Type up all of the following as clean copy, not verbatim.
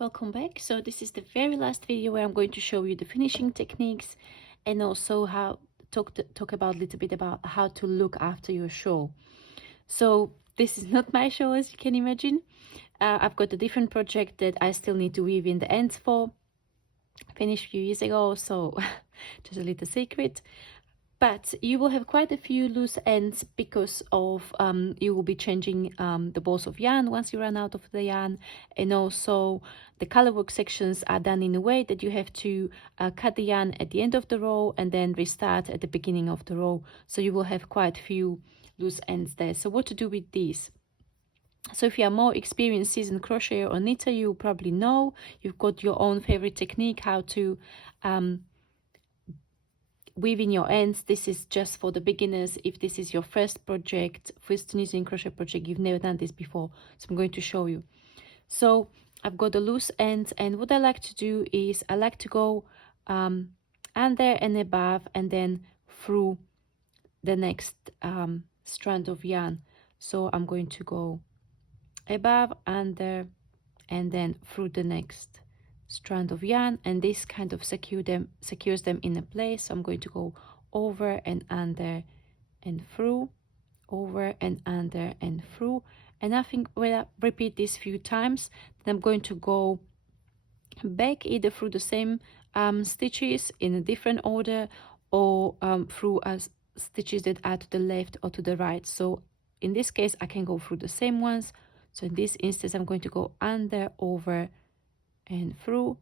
Welcome back. So this is the very last video where I'm going to show you the finishing techniques and also how talk about a little bit about how to look after your shawl. So this is not my shawl, as you can imagine. I've got a different project that I still need to weave in the ends for. Finished a few years ago, so just a little secret. But you will have quite a few loose ends because of you will be changing the balls of yarn once you run out of the yarn, and also the color work sections are done in a way that you have to cut the yarn at the end of the row and then restart at the beginning of the row, so you will have quite a few loose ends there. So what to do with these? So if you are more experienced seasoned crocheter or knitter, you probably know you've got your own favorite technique how to weave in your ends. This is just for the beginners. If this is your first project, first Tunisian crochet project, you've never done this before, so I'm going to show you. So I've got the loose ends, and what I like to do is I like to go under and above and then through the next strand of yarn. So I'm going to go above, under, and then through the next strand of yarn, and this kind of secures them in a place. So I'm going to go over and under and through, over and under and through, and I think when I repeat this few times, then I'm going to go back either through the same stitches in a different order, or through stitches that are to the left or to the right. So in this case I can go through the same ones. So in this instance I'm going to go under, over and through,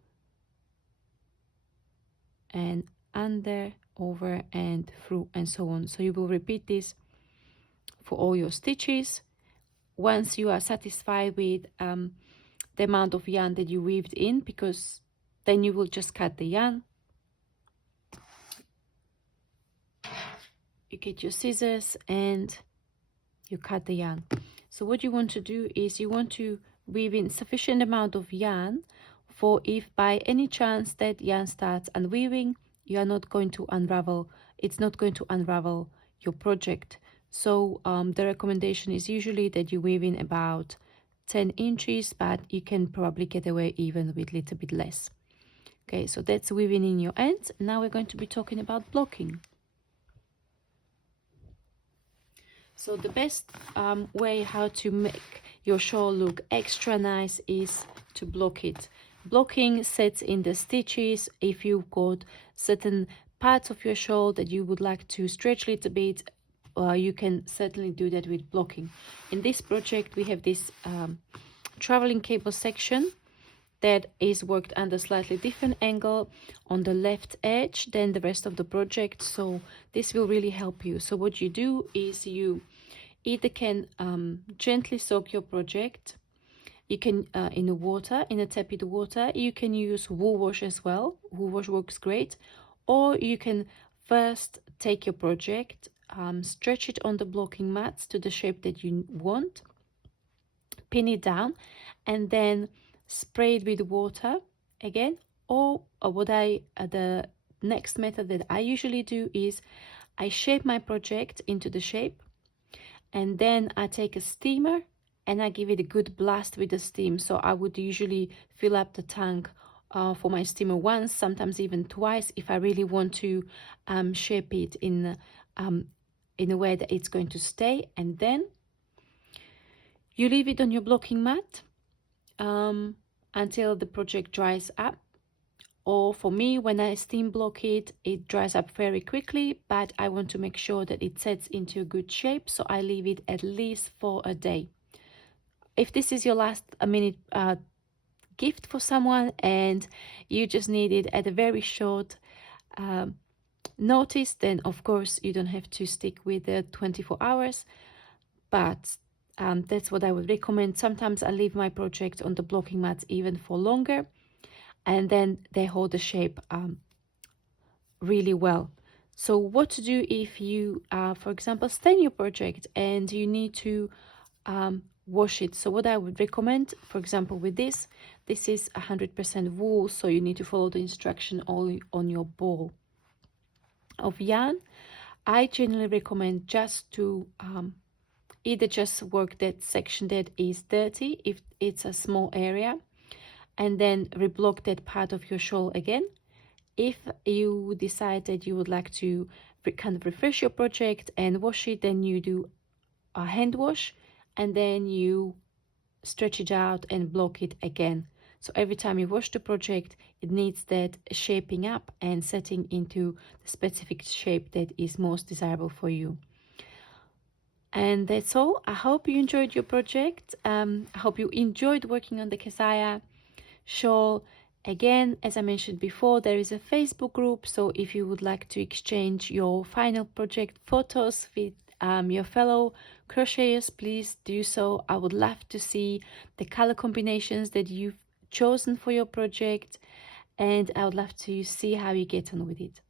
and under, over and through, and so on. So you will repeat this for all your stitches. Once you are satisfied with the amount of yarn that you weaved in, because then you will just cut the yarn. You get your scissors and you cut the yarn. So what you want to do is you want to weave in sufficient amount of yarn for if by any chance that yarn starts unweaving, you are not going to unravel, it's not going to unravel your project. So the recommendation is usually that you weave in about 10 inches, but you can probably get away even with a little bit less. Okay, so that's weaving in your ends. Now we're going to be talking about blocking. So the best way how to make your shawl look extra nice is to block it. Blocking sets in the stitches. If you've got certain parts of your shawl that you would like to stretch a little bit, you can certainly do that with blocking. In this project we have this traveling cable section that is worked under slightly different angle on the left edge than the rest of the project, so this will really help you. So what you do is you either can gently soak your project, you can in the water, in a tepid water. You can use wool wash as well, wool wash works great, or you can first take your project, stretch it on the blocking mats to the shape that you want, pin it down, and then spray it with water again. Or the next method that I usually do is I shape my project into the shape, and then I take a steamer and I give it a good blast with the steam. So I would usually fill up the tank for my steamer once, sometimes even twice, if I really want to shape it in a way that it's going to stay. And then you leave it on your blocking mat until the project dries up. Or for me, when I steam block it, it dries up very quickly, but I want to make sure that it sets into a good shape, so I leave it at least for a day. If this is your last minute gift for someone and you just need it at a very short notice, then of course you don't have to stick with the 24 hours, but that's what I would recommend. Sometimes I leave my project on the blocking mats even for longer, and then they hold the shape really well. So what to do if you for example stain your project and you need to wash it? So what I would recommend, for example with this is 100% wool, so you need to follow the instruction only on your ball of yarn. I generally recommend just to either just work that section that is dirty if it's a small area, and then reblock that part of your shawl again. If you decide that you would like to kind of refresh your project and wash it, then you do a hand wash, and then you stretch it out and block it again. So every time you wash the project, it needs that shaping up and setting into the specific shape that is most desirable for you. And that's all. I hope you enjoyed your project. I hope you enjoyed working on the Keziah Shawl. Again, as I mentioned before, there is a Facebook group, so if you would like to exchange your final project photos with your fellow crocheters, please do so. I would love to see the color combinations that you've chosen for your project, and I would love to see how you get on with it.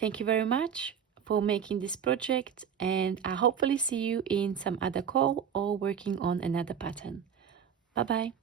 Thank you very much for making this project, and I hopefully see you in some other call or working on another pattern. Bye bye.